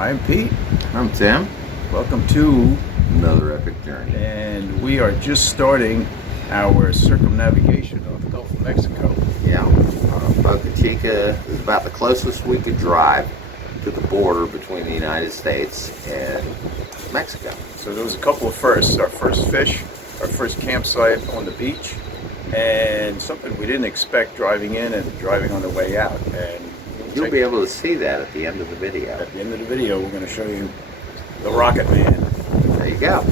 I'm Pete. I'm Tim. Welcome to Another epic journey. And we are just starting our circumnavigation of the Gulf of Mexico. Yeah, Boca Chica is about the closest we could drive to the border between the United States and Mexico. So there was a couple of firsts. Our first fish, our first campsite on the beach, and something we didn't expect driving in and driving on the way out. And you'll be able to see that at the end of the video. At the end of the video, we're going to show you the Rocket Man. There you go.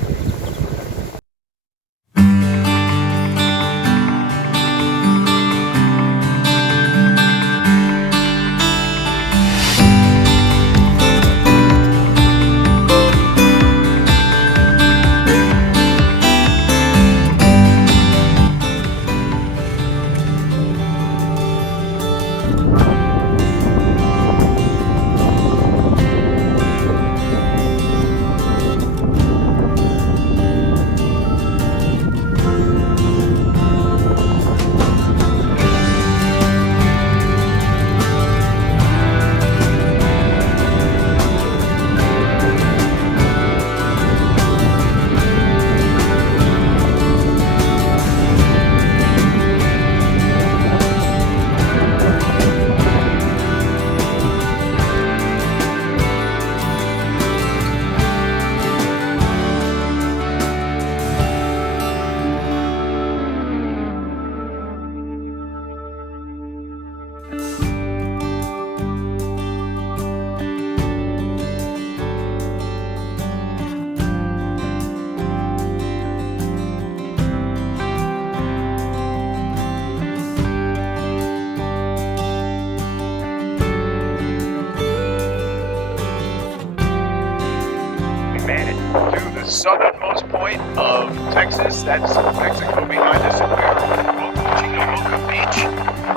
Southernmost point of Texas. That's Mexico behind us, and we're at Boca Chica Beach,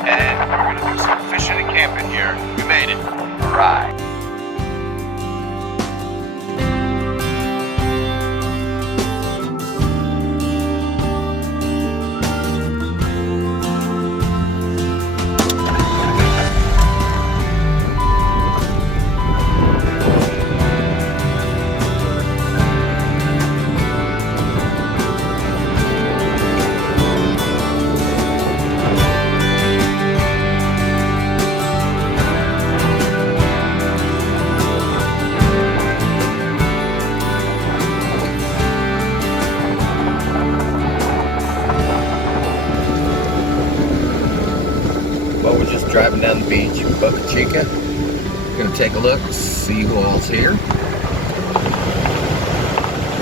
and we're going to do some fishing and camping here. We made it. All right. Well, we're just driving down the beach in Boca Chica. Gonna take a look, see who all's here.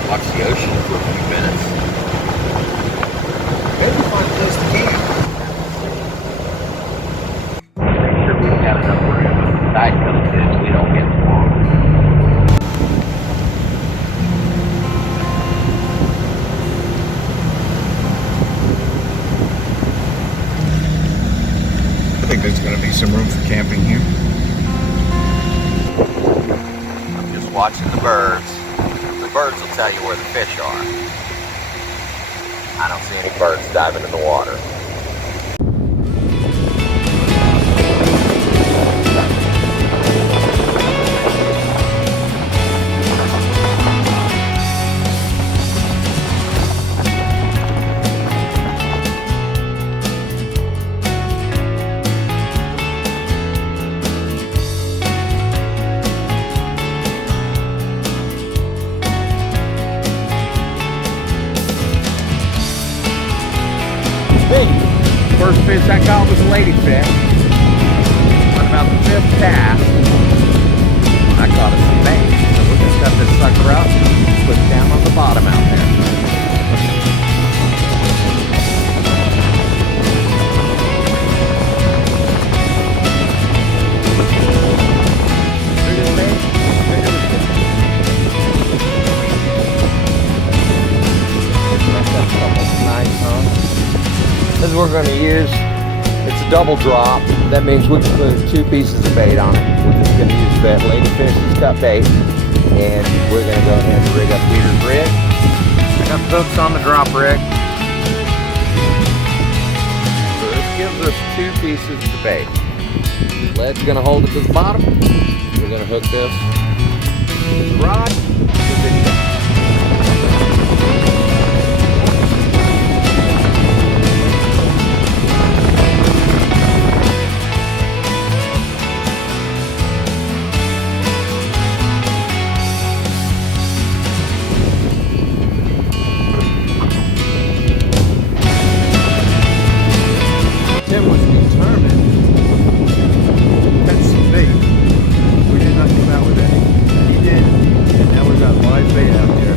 Watch the ocean for a few minutes. Maybe find a place to camp. Make sure we've got enough room when the tide comes in so we don't get swamped. I think there's going to be some room for camping here. I'm just watching the birds. The birds will tell you where the fish are. I don't see any birds diving in the water. First fish I caught was a ladyfish. On about the fifth cast, I caught us some bait. So we're going to cut this sucker up and put it down on the bottom out there. Look at this bait. Look at this. That's nice, huh? This is what we're going to use. It's a double drop. That means we can put 2 pieces of bait on it. We're just going to use that ladyfish that's got bait. And we're going to go ahead and rig up Peter's rig. Got the hooks on the drop rig. So this gives us 2 pieces of bait. The lead's going to hold it to the bottom. We're going to hook this The rod, the video. Tim was determined to catch some bait. We did not come out with any. And he did. And now we got live bait out there.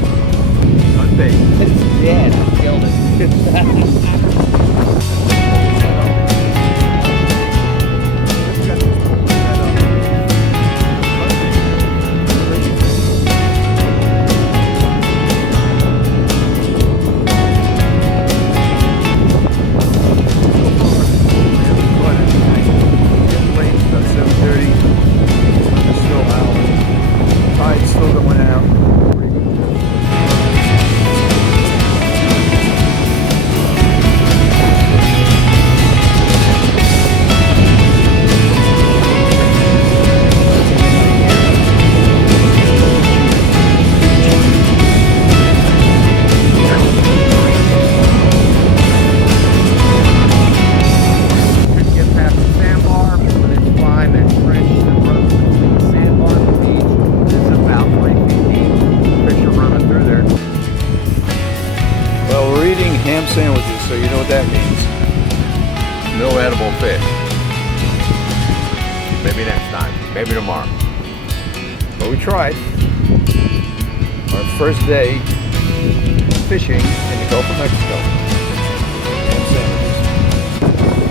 Not bait. It's dead. I killed it. Ham sandwiches, so you know what that means. No edible fish. Maybe next time. Maybe tomorrow. But we tried. Our first day fishing in the Gulf of Mexico. Ham sandwiches.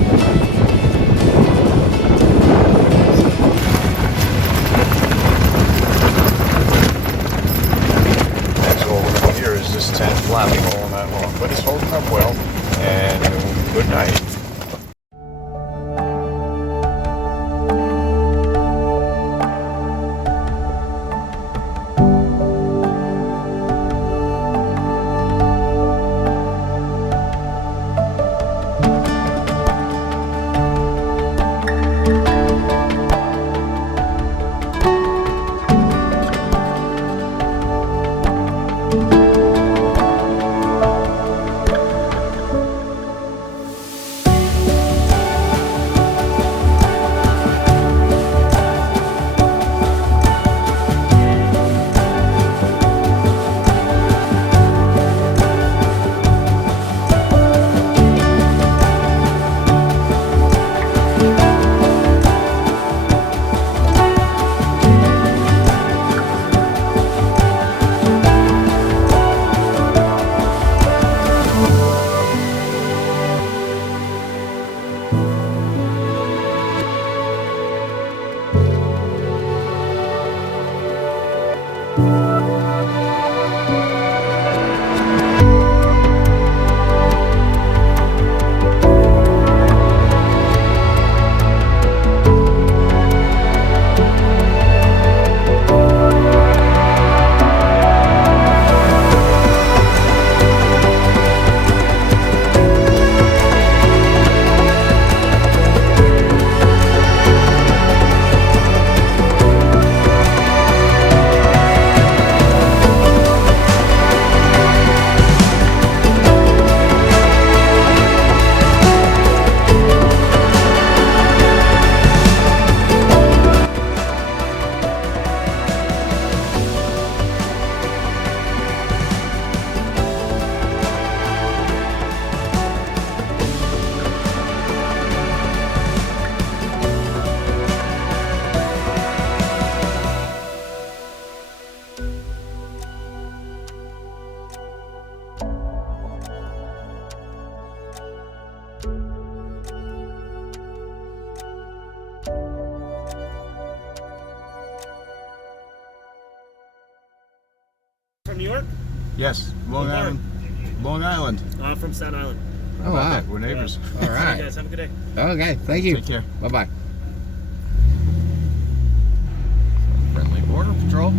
That's all we're going to hear is this tent flapping all night long. But it's holding up well. And good night. From New York? Yes, Long What part? Island. Long Island. From Staten Island. How about that? We're neighbors. All All right. guys, have a good day. Okay. Thank you. Take care. Bye-bye. Friendly Border Patrol.